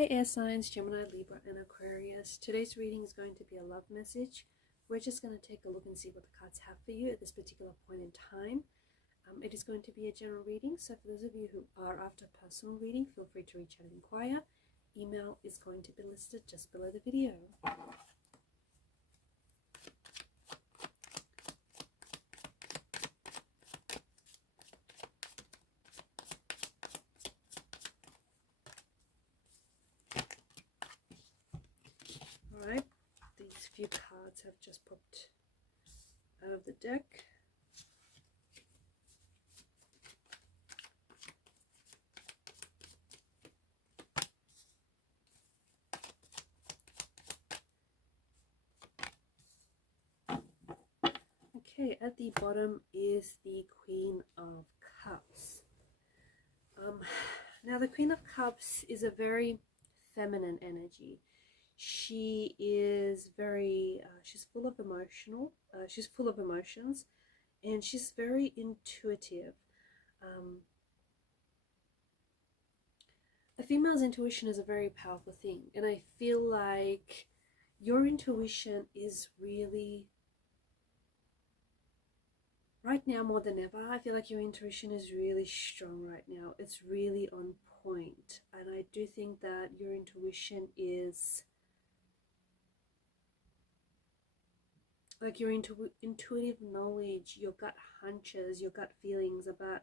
Hey air signs, Gemini, Libra and Aquarius. Today's reading is going to be a love message. We're just going to take a look and see what the cards have for you at this particular point in time. It is going to be a general reading, so for those of you who are after personal reading, feel free to reach out and inquire. Email is going to be listed just below the video. Alright, these few cards have just popped out of the deck. Okay, at the bottom is the Queen of Cups. Now the Queen of Cups is a very feminine energy. She is very, she's full of emotions, and she's very intuitive. A female's intuition is a very powerful thing, and I feel like your intuition is really, right now more than ever, I feel like your intuition is really strong right now. It's really on point, and I do think that your intuition is like your intuitive knowledge, your gut hunches, your gut feelings about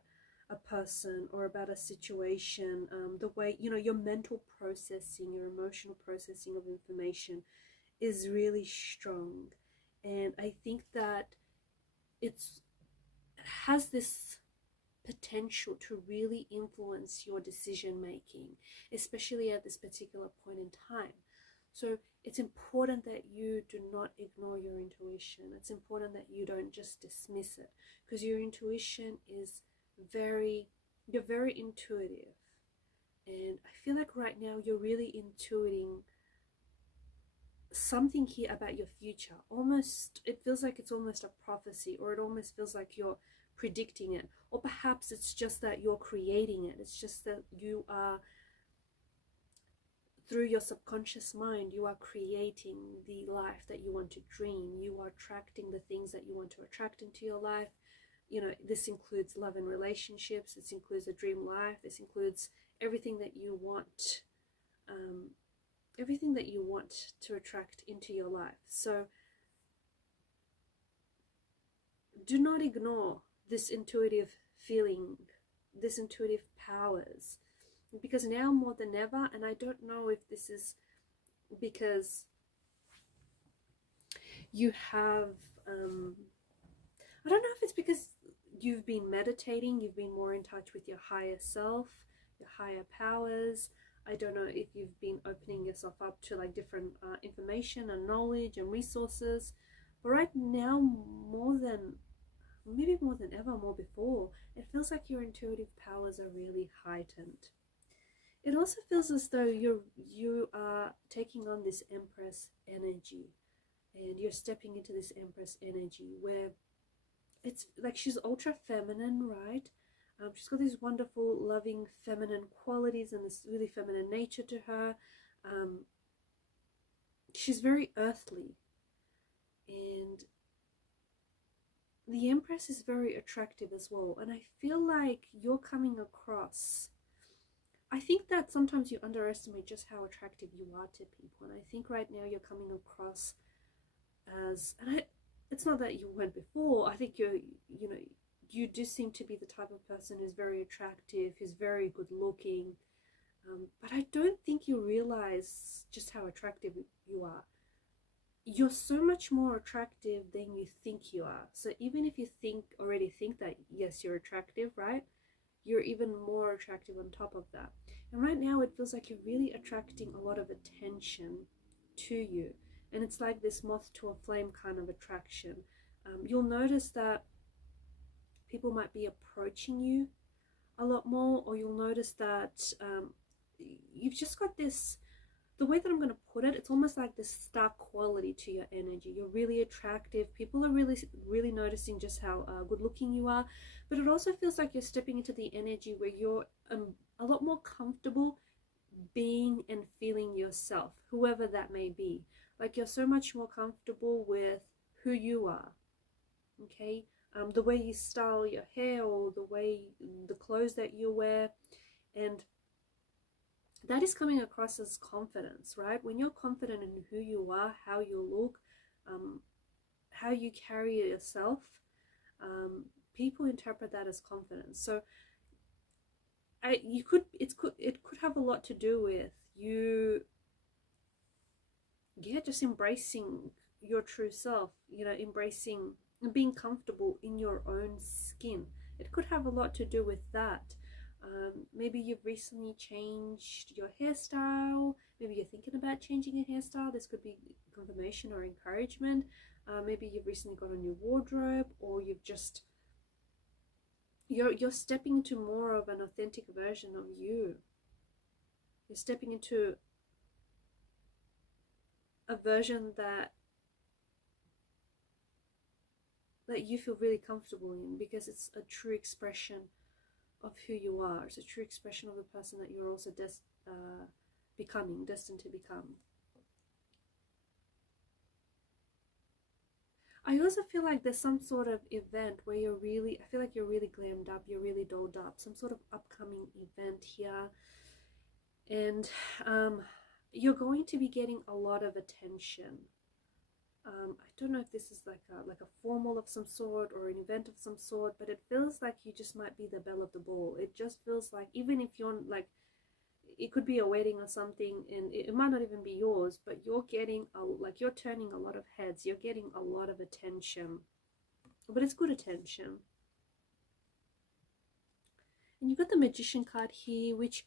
a person or about a situation, the way, you know, your mental processing, your emotional processing of information is really strong. And I think that it has this potential to really influence your decision making, especially at this particular point in time. So it's important that you do not ignore your intuition. It's important that you don't just dismiss it, because your intuition is you're very intuitive. And I feel like right now you're really intuiting something here about your future. Almost, it feels like it's almost a prophecy, or it almost feels like you're predicting it. Or perhaps it's just that you're creating it. It's just that you are, through your subconscious mind, you are creating the life that you want to dream. You are attracting the things that you want to attract into your life. You know, this includes love and relationships. This includes a dream life. This includes everything that you want, everything that you want to attract into your life. So do not ignore this intuitive feeling, this intuitive powers. Because now more than ever, and I don't know if this is because you have, I don't know if it's because you've been meditating, you've been more in touch with your higher self, your higher powers. I don't know if you've been opening yourself up to like different information and knowledge and resources. But right now, maybe more than ever, more before, it feels like your intuitive powers are really heightened. It also feels as though you are taking on this Empress energy, and you're stepping into this Empress energy where it's like she's ultra feminine, right? She's got these wonderful, loving, feminine qualities and this really feminine nature to her. She's very earthly, and the Empress is very attractive as well. And I feel like you're coming across, I think that sometimes you underestimate just how attractive you are to people. And I think right now you're coming across as, and it's not that you weren't before. I think you do seem to be the type of person who's very attractive, who's very good looking. But I don't think you realize just how attractive you are. You're so much more attractive than you think you are. So even if you already think that, yes, you're attractive, right? You're even more attractive on top of that. And right now it feels like you're really attracting a lot of attention to you. And it's like this moth to a flame kind of attraction. You'll notice that people might be approaching you a lot more, or you'll notice that you've just got this, the way that I'm going to put it, it's almost like this star quality to your energy. You're really attractive. People are really noticing just how good looking you are. But it also feels like you're stepping into the energy where you're a lot more comfortable being and feeling yourself, whoever that may be. Like you're so much more comfortable with who you are, okay? The way you style your hair, or the clothes that you wear, and that is coming across as confidence, right? When you're confident in who you are, how you look, how you carry yourself, people interpret that as confidence. So it could have a lot to do with you, just embracing your true self, embracing and being comfortable in your own skin. It could have a lot to do with that. Maybe you've recently changed your hairstyle. Maybe you're thinking about changing your hairstyle. This could be confirmation or encouragement. Maybe you've recently got a new wardrobe, or you're stepping into more of an authentic version of you. You're stepping into a version that you feel really comfortable in, because it's a true expression of who you are. It's a true expression of the person that you're also destined to become. I also feel like there's some sort of event where I feel like you're really glammed up, you're really dolled up, some sort of upcoming event here. And you're going to be getting a lot of attention. I don't know if this is like a formal of some sort or an event of some sort, but it feels like you just might be the belle of the ball. It just feels like, even if you're like, it could be a wedding or something, and it might not even be yours, but you're getting you're turning a lot of heads, you're getting a lot of attention, but it's good attention. And you've got the Magician card here, which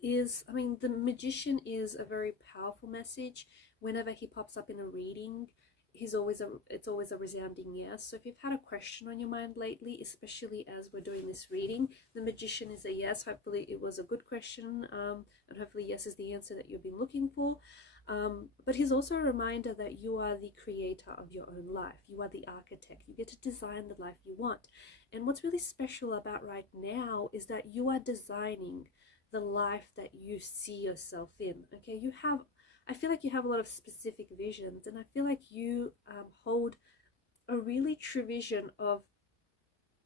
is, the Magician is a very powerful message. Whenever he pops up in a reading, it's always a resounding yes. So if you've had a question on your mind lately, especially as we're doing this reading, the Magician is a yes. Hopefully it was a good question, and hopefully yes is the answer that you've been looking for. But he's also a reminder that you are the creator of your own life. You are the architect. You get to design the life you want. And what's really special about right now is that you are designing the life that you see yourself in. Okay, I feel like you have a lot of specific visions, and I feel like you hold a really true vision of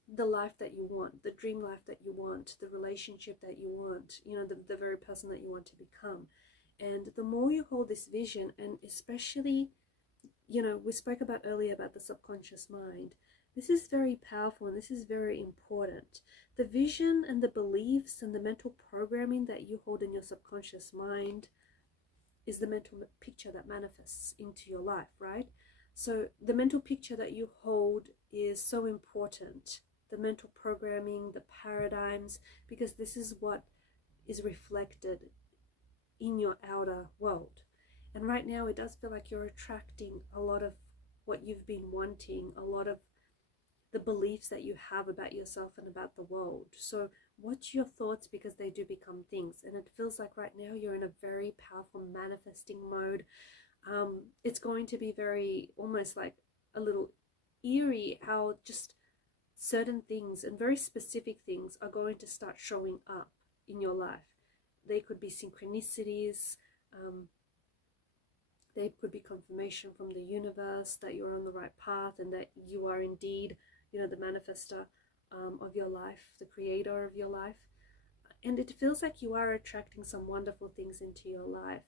the life that you want, the dream life that you want, the relationship that you want, the very person that you want to become. And the more you hold this vision, and especially, we spoke about earlier about the subconscious mind, this is very powerful and this is very important. The vision and the beliefs and the mental programming that you hold in your subconscious mind is the mental picture that manifests into your life, right? So the mental picture that you hold is so important. The mental programming, the paradigms, because this is what is reflected in your outer world. And right now it does feel like you're attracting a lot of what you've been wanting, a lot of the beliefs that you have about yourself and about the world. So watch your thoughts, because they do become things. And it feels like right now you're in a very powerful manifesting mode. It's going to be very, almost like a little eerie, how just certain things and very specific things are going to start showing up in your life. They could be synchronicities, they could be confirmation from the universe that you're on the right path, and that you are indeed, the manifester of your life, the creator of your life. And it feels like you are attracting some wonderful things into your life,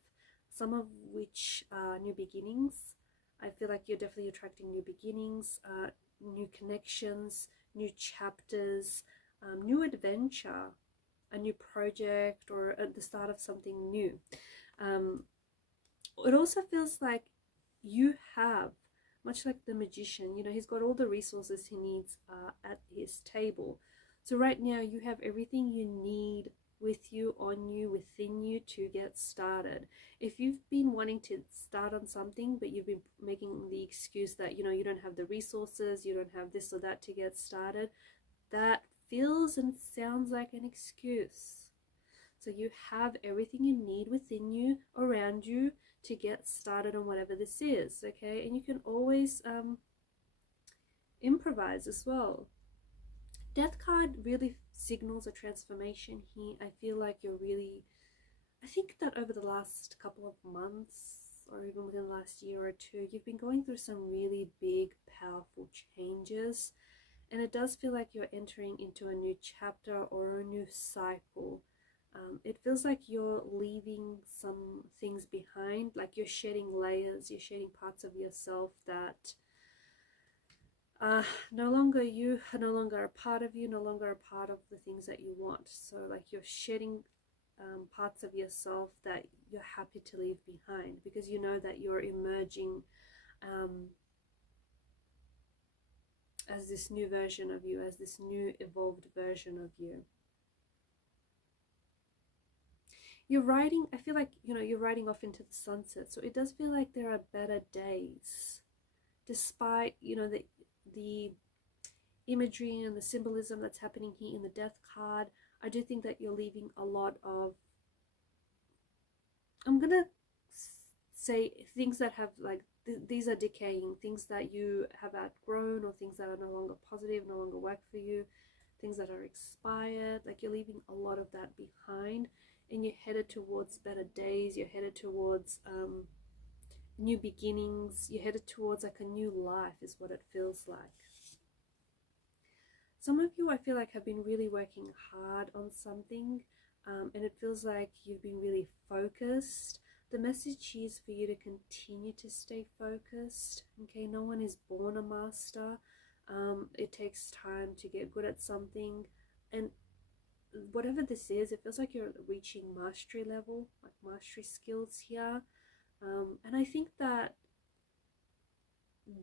some of which are new beginnings. I feel like you're definitely attracting new beginnings, new connections, new chapters, new adventure, a new project, or at the start of something new. It also feels like you have, much like the Magician, he's got all the resources he needs at his table. So right now you have everything you need with you, on you, within you to get started. If you've been wanting to start on something, but you've been making the excuse that, you don't have the resources, you don't have this or that to get started, that feels and sounds like an excuse. So you have everything you need within you, around you, to get started on whatever this is, okay? And you can always improvise as well. Death card really signals a transformation here. I feel like you're really I think that over the last couple of months, or even within the last year or two, you've been going through some really big, powerful changes. And it does feel like you're entering into a new chapter or a new cycle. It feels like you're leaving some things behind, like you're shedding layers, you're shedding parts of yourself that no longer you, no longer a part of you, no longer a part of the things that you want. So like you're shedding parts of yourself that you're happy to leave behind, because you know that you're emerging as this new version of you, as this new evolved version of you. You're riding, I feel like, you know, you're riding off into the sunset. So it does feel like there are better days, despite, you know, the imagery and the symbolism that's happening here in the death card. I do think that you're leaving a lot of, I'm gonna say, things that have like, these are decaying, things that you have outgrown, or things that are no longer positive, no longer work for you, things that are expired. Like you're leaving a lot of that behind, and you're headed towards better days. You're headed towards new beginnings. You're headed towards like a new life is what it feels like. Some of you, I feel like, have been really working hard on something, and it feels like you've been really focused. The message is for you to continue to stay focused. Okay, no one is born a master. It takes time to get good at something, and whatever this is, it feels like you're reaching mastery level, like mastery skills here. And I think that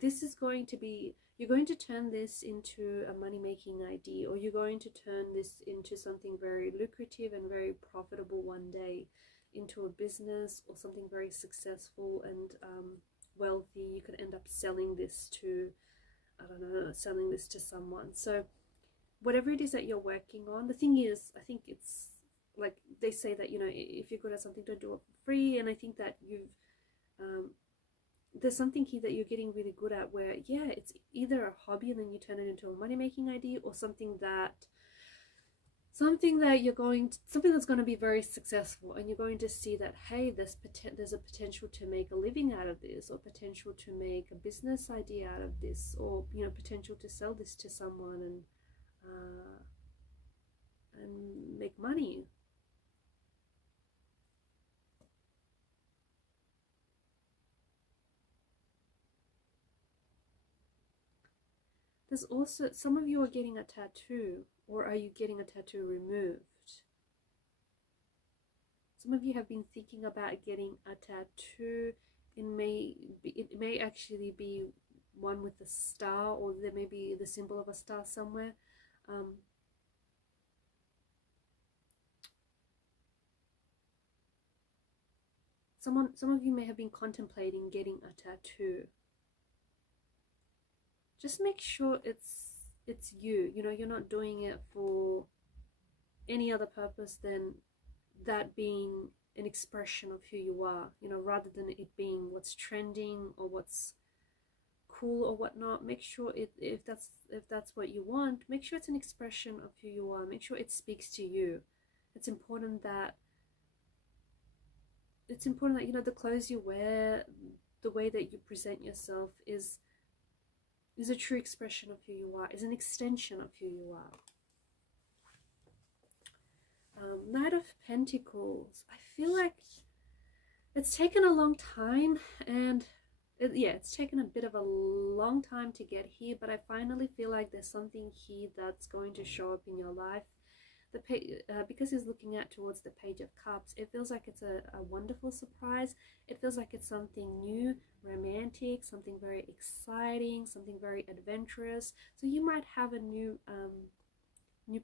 this is going to be, you're going to turn this into a money-making idea, or you're going to turn this into something very lucrative and very profitable one day, into a business or something very successful and wealthy. You could end up selling this to, I don't know, selling this to someone. So whatever it is that you're working on, the thing is, I think it's like they say that, you know, if you're good at something, don't do it for free. And I think that you've there's something here that you're getting really good at, where yeah, it's either a hobby and then you turn it into a money-making idea, or something that you're going to, something that's going to be very successful, and you're going to see that, hey, there's a potential to make a living out of this, or potential to make a business idea out of this, or, you know, potential to sell this to someone and make money. There's also, some of you are getting a tattoo, or are you getting a tattoo removed? Some of you have been thinking about getting a tattoo. It may actually be one with a star, or there may be the symbol of a star somewhere. Some of you may have been contemplating getting a tattoo. Just make sure it's you. You know, you're not doing it for any other purpose than that being an expression of who you are, you know, rather than it being what's trending or what's cool or whatnot. Make sure if that's what you want, make sure it's an expression of who you are. Make sure it speaks to you. It's important that you know, the clothes you wear, the way that you present yourself is a true expression of who you are, is an extension of who you are. Knight of Pentacles. I feel like it's taken a long time, and it's taken a bit of a long time to get here, but I finally feel like there's something here that's going to show up in your life. Because he's looking out towards the Page of Cups, it feels like it's a wonderful surprise. It feels like it's something new, romantic, something very exciting, something very adventurous. So you might have a new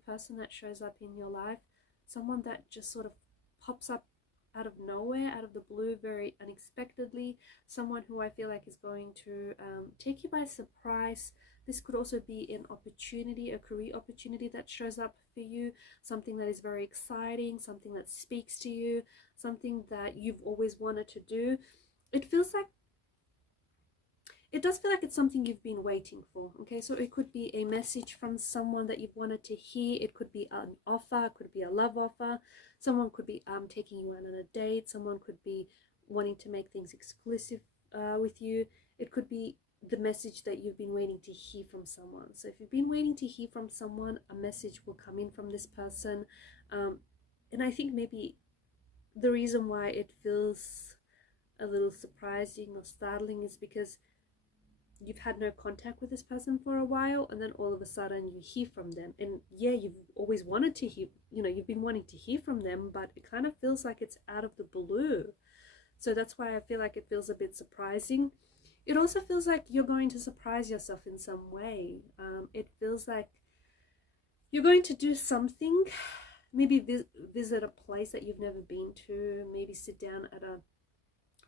person that shows up in your life, someone that just sort of pops up out of nowhere, out of the blue, very unexpectedly, someone who I feel like is going to take you by surprise. This could also be an opportunity, a career opportunity that shows up for you, something that is very exciting, something that speaks to you, something that you've always wanted to do. It feels it does feel like it's something you've been waiting for. Okay, so it could be a message from someone that you've wanted to hear. It could be an offer, it could be a love offer. Someone could be taking you out on a date. Someone could be wanting to make things exclusive with you. It could be the message that you've been waiting to hear from someone. So if you've been waiting to hear from someone, a message will come in from this person. And I think maybe the reason why it feels a little surprising or startling is because you've had no contact with this person for a while, and then all of a sudden you hear from them. And yeah, you've always wanted to hear, you've been wanting to hear from them, but it kind of feels like it's out of the blue. So that's why I feel like it feels a bit surprising. It also feels like you're going to surprise yourself in some way. It feels like you're going to do something, maybe visit a place that you've never been to, maybe sit down at a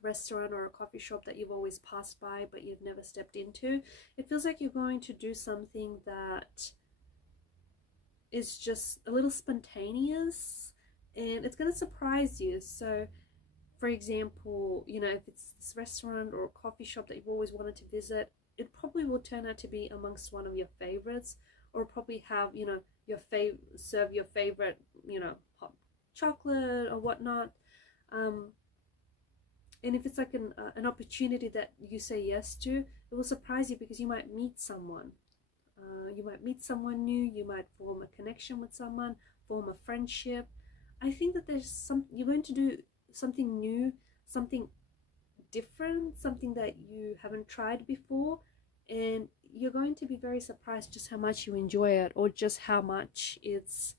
restaurant or a coffee shop that you've always passed by but you've never stepped into. It feels like you're going to do something that is just a little spontaneous, and it's going to surprise you. So for example, if it's this restaurant or a coffee shop that you've always wanted to visit, it probably will turn out to be amongst one of your favorites, or probably have serve your favorite hot chocolate or whatnot. And if it's like an opportunity that you say yes to, it will surprise you because you might meet someone. You might meet someone new. You might form a connection with someone, form a friendship. I think that you're going to do something new, something different, something that you haven't tried before, and you're going to be very surprised just how much you enjoy it, or just how much it's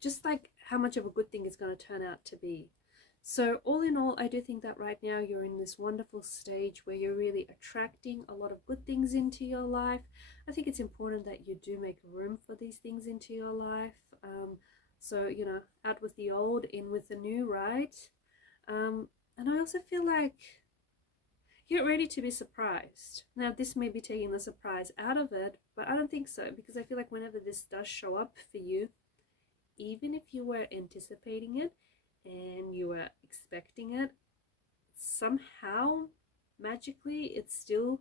just like how much of a good thing it's going to turn out to be. So all in all, I do think that right now you're in this wonderful stage where you're really attracting a lot of good things into your life. I think it's important that you do make room for these things into your life. So, out with the old, in with the new, right? And I also feel like you're ready to be surprised. Now, this may be taking the surprise out of it, but I don't think so, because I feel like whenever this does show up for you, even if you were anticipating it and you were expecting it, somehow, magically, it still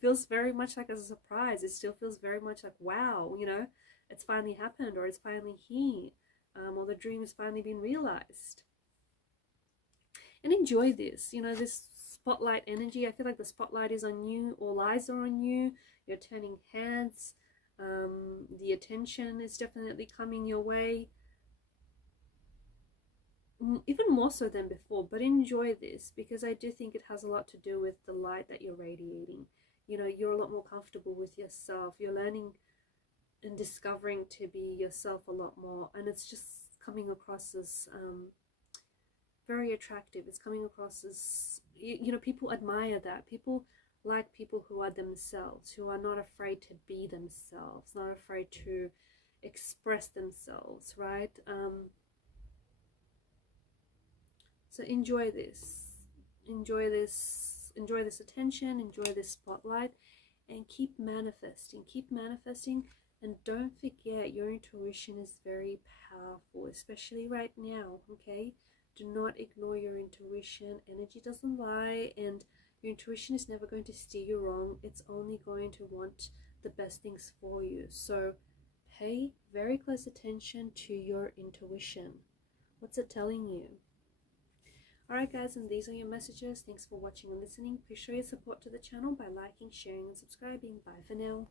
feels very much like a surprise. It still feels very much like, wow, it's finally happened, or it's finally here, or the dream has finally been realized. And enjoy this, this spotlight energy. I feel like the spotlight is on you, all eyes are on you, you're turning heads, the attention is definitely coming your way, even more so than before. But enjoy this, because I do think it has a lot to do with the light that you're radiating. You're a lot more comfortable with yourself, you're learning and discovering to be yourself a lot more, and it's just coming across as very attractive. It's coming across as, people admire that. People like people who are themselves, who are not afraid to be themselves, not afraid to express themselves, right? So enjoy this attention, enjoy this spotlight, and keep manifesting. And don't forget, your intuition is very powerful, especially right now, okay? Do not ignore your intuition. Energy doesn't lie, and your intuition is never going to steer you wrong. It's only going to want the best things for you. So pay very close attention to your intuition. What's it telling you? Alright guys, and these are your messages. Thanks for watching and listening. Please show your support to the channel by liking, sharing, and subscribing. Bye for now.